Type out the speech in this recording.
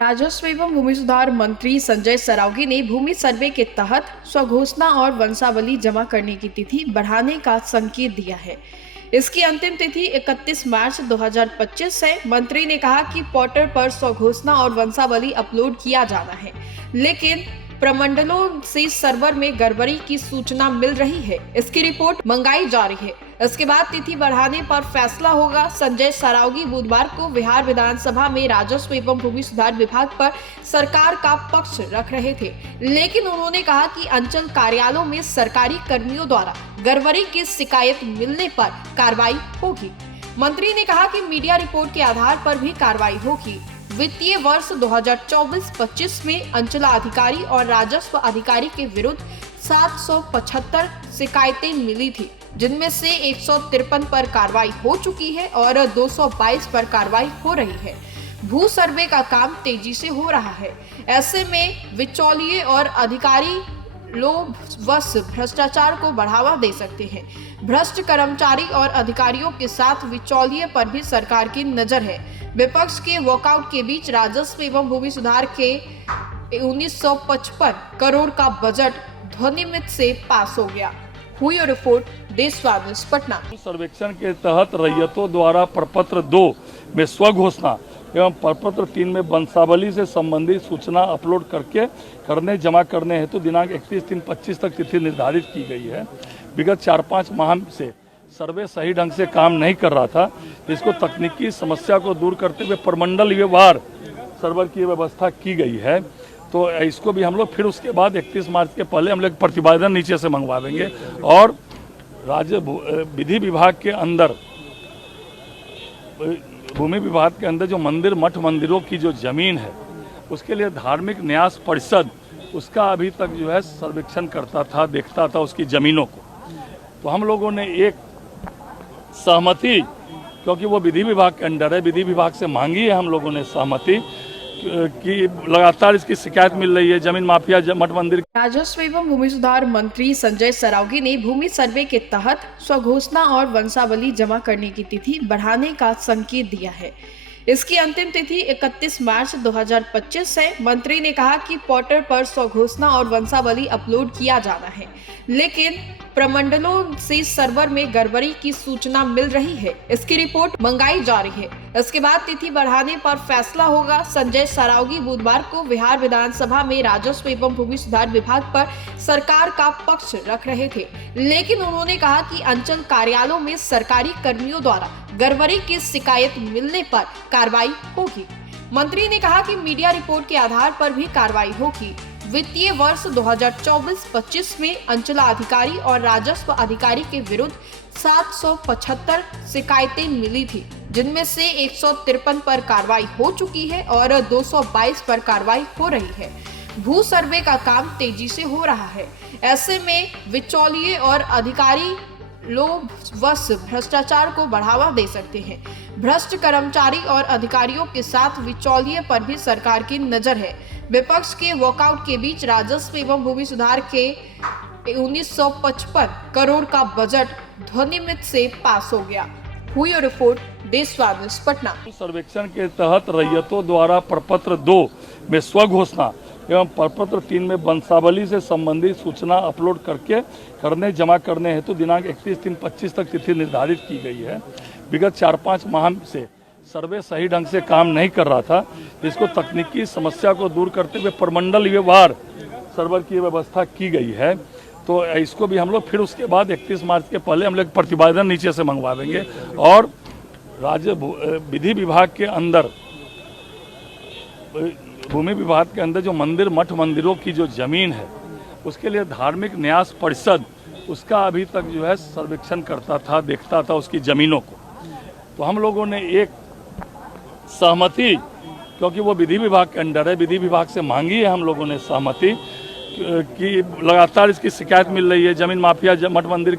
राजस्व एवं भूमि सुधार मंत्री संजय सरावगी ने भूमि सर्वे के तहत स्वघोषणा और वंशावली जमा करने की तिथि बढ़ाने का संकेत दिया है। इसकी अंतिम तिथि 31 मार्च 2025 है। मंत्री ने कहा कि पोर्टल पर स्वघोषणा और वंशावली अपलोड किया जाना है, लेकिन प्रमंडलों से सर्वर में गड़बड़ी की सूचना मिल रही है। इसकी रिपोर्ट मंगाई जा रही है। इसके बाद तिथि बढ़ाने पर फैसला होगा। संजय सरावगी बुधवार को बिहार विधानसभा में राजस्व एवं भूमि सुधार विभाग पर सरकार का पक्ष रख रहे थे, लेकिन उन्होंने कहा कि अंचल कार्यालयों में सरकारी कर्मियों द्वारा गड़बड़ी की शिकायत मिलने पर कार्रवाई होगी। मंत्री ने कहा कि मीडिया रिपोर्ट के आधार पर भी कार्रवाई होगी। वित्तीय वर्ष 2024-25 में अंचलाधिकारी और राजस्व अधिकारी के विरुद्ध 775 शिकायतें मिली थी, जिनमें से 153 पर कार्रवाई हो चुकी है और 222 पर कार्रवाई हो रही है। भू सर्वे का काम तेजी से हो रहा है। ऐसे में बिचौलिए और अधिकारी लोग बस भ्रष्टाचार को बढ़ावा दे सकते हैं। भ्रष्ट कर्मचारी और अधिकारियों के साथ बिचौलिए पर भी सरकार की नजर है। विपक्ष के वॉकआउट के बीच राजस्व एवं भूमि सुधार के 1955 करोड़ का बजट ध्वनिमत से पास हो गया। हुई रिपोर्ट देशवाद पटना। सर्वेक्षण के तहत रैयतों द्वारा प्रपत्र 2 में स्वघोषणा एवं प्रपत्र 3 में वंशावली से संबंधित सूचना अपलोड करने जमा करने हेतु दिनांक 31/3/25 तक तिथि निर्धारित की गई है। विगत 4-5 माह से सर्वे सही ढंग से काम नहीं कर रहा था, इसको तकनीकी समस्या को दूर करते हुए प्रमंडल वार सर्वर की व्यवस्था की गई है। तो इसको भी हम लोग फिर उसके बाद 31 मार्च के पहले हम लोग प्रतिवेदन नीचे से मंगवा देंगे और राज्य विधि विभाग के अंदर भूमि विभाग के अंदर जो मंदिर मठ मंदिरों की जो जमीन है उसके लिए धार्मिक न्यास परिषद उसका अभी तक जो है सर्वेक्षण करता था, देखता था उसकी जमीनों को। तो हम लोगों ने एक सहमति, क्योंकि वो विधि विभाग के अंडर है, विधि विभाग से मांगी है हम लोगों ने सहमति कि लगातार इसकी शिकायत मिल रही है जमीन माफिया मठ मंदिर। राजस्व एवं भूमि सुधार मंत्री संजय सरावगी ने भूमि सर्वे के तहत स्वघोषणा और वंशावली जमा करने की तिथि बढ़ाने का संकेत दिया है। इसकी अंतिम तिथि 31 मार्च 2025 है। मंत्री ने कहा कि पोर्टल पर स्वघोषणा और वंशावली अपलोड किया जाना है, लेकिन प्रमंडलों से सर्वर में गड़बड़ी की सूचना मिल रही है। इसकी रिपोर्ट मंगाई जा रही है। इसके बाद तिथि बढ़ाने पर फैसला होगा। संजय सरावगी बुधवार को बिहार विधानसभा में राजस्व एवं भूमि सुधार विभाग पर सरकार का पक्ष रख रहे थे, लेकिन उन्होंने कहा कि अंचल कार्यालयों में सरकारी कर्मियों द्वारा गड़बड़ी की शिकायत मिलने पर कार्रवाई होगी। मंत्री ने कहा कि मीडिया रिपोर्ट के आधार पर भी कार्रवाई होगी। वित्तीय वर्ष 2024-25 में अंचलाधिकारी और राजस्व अधिकारी के विरुद्ध 775 शिकायतें मिली थी, जिनमें से 153 पर कार्रवाई हो चुकी है और 222 पर कार्रवाई हो रही है। भू सर्वे का काम तेजी से हो रहा है। ऐसे में बिचौलिए और अधिकारी लोग बस भ्रष्टाचार को बढ़ावा दे सकते हैं। भ्रष्ट कर्मचारी और अधिकारियों के साथ बिचौलिए पर भी सरकार की नजर है। विपक्ष के वॉकआउट के बीच राजस्व एवं भूमि सुधार के 1955 करोड़ का बजट ध्वनिमत से पास हो गया। हुई रिपोर्ट देशवाद पटना। सर्वेक्षण के तहत रैयतों द्वारा प्रपत्र 2 में स्वघोषणा एवं प्रपत्र 3 में वंशावली से संबंधित सूचना अपलोड करने जमा करने हेतु दिनांक 31/3/25 तक तिथि निर्धारित की गई है। विगत 4-5 माह से सर्वे सही ढंग से काम नहीं कर रहा था, इसको तकनीकी समस्या को दूर करते हुए प्रमंडल वार सर्वर की व्यवस्था की गई है। तो इसको भी हम लोग फिर उसके बाद 31 मार्च के पहले हम लोग प्रतिवेदन नीचे से मंगवा देंगे और राज्य विधि विभाग के अंदर भूमि विभाग के अंदर जो मंदिर मठ मंदिरों की जो जमीन है उसके लिए धार्मिक न्यास परिषद उसका अभी तक जो है सर्वेक्षण करता था, देखता था उसकी जमीनों को। तो हम लोगों ने एक सहमति, क्योंकि वो विधि विभाग के अंडर है, विधि विभाग से मांगी है हम लोगों ने सहमति कि लगातार इसकी शिकायत मिल रही है जमीन माफिया मठ मंदिर